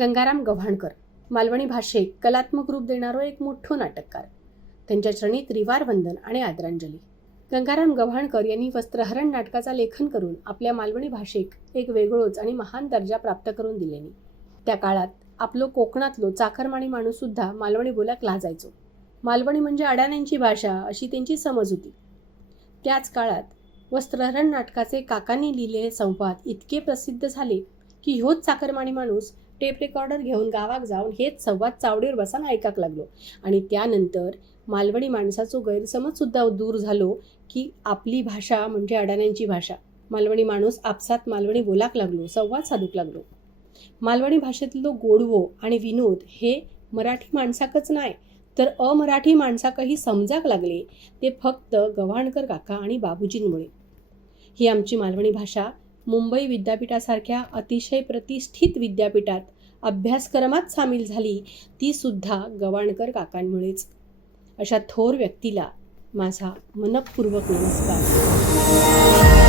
गंगाराम गव्हाणकर मालवणी भाषेक कलात्मक रूप देणारो एक मोठो नाटककार. त्यांच्या चरणी रिवार वंदन आणि आदरांजली. गंगाराम गव्हाणकर यांनी वस्त्रहरण नाटकाचा लेखन करून आपल्या मालवणी भाषेक एक वेगळोच आणि महान दर्जा प्राप्त करून दिलेली. त्या काळात आपलो कोकणातलो चाकरमाणी माणूससुद्धा मालवणी बोलाक लाजायचो. मालवणी म्हणजे अडाण्यांची भाषा अशी त्यांची समज होती. त्याच काळात वस्त्रहरण नाटकाचे काकांनी लिहिलेले संवाद इतके प्रसिद्ध झाले की ह्योच चाकरमानी माणूस टेप रेकॉर्डर घेऊन गावाक जाऊन हेच संवाद चावडीवर बसान ऐकाक लागलो. आणि त्यानंतर मालवणी माणसाचो गैरसमजसुद्धा दूर झालो की आपली भाषा म्हणजे अडाण्यांची भाषा. मालवणी माणूस आपसात मालवणी बोलाक लागलो संवाद साधूक लागलो. मालवणी भाषेतलो गोडवो आणि विनोद हे मराठी माणसाकच नाही तर अमराठी माणसाकही समजाक लागले ते फक्त गव्हाणकर काका आणि बाबूजींमुळे. ही आमची मालवणी भाषा मुंबई विद्यापीठासारख्या अतिशय प्रतिष्ठित विद्यापीठात अभ्यासक्रमात सामील झाली ती सुद्धा गवाणकर काकांमुळेच. अशा थोर व्यक्तीला माझा मनपूर्वक नमस्कार.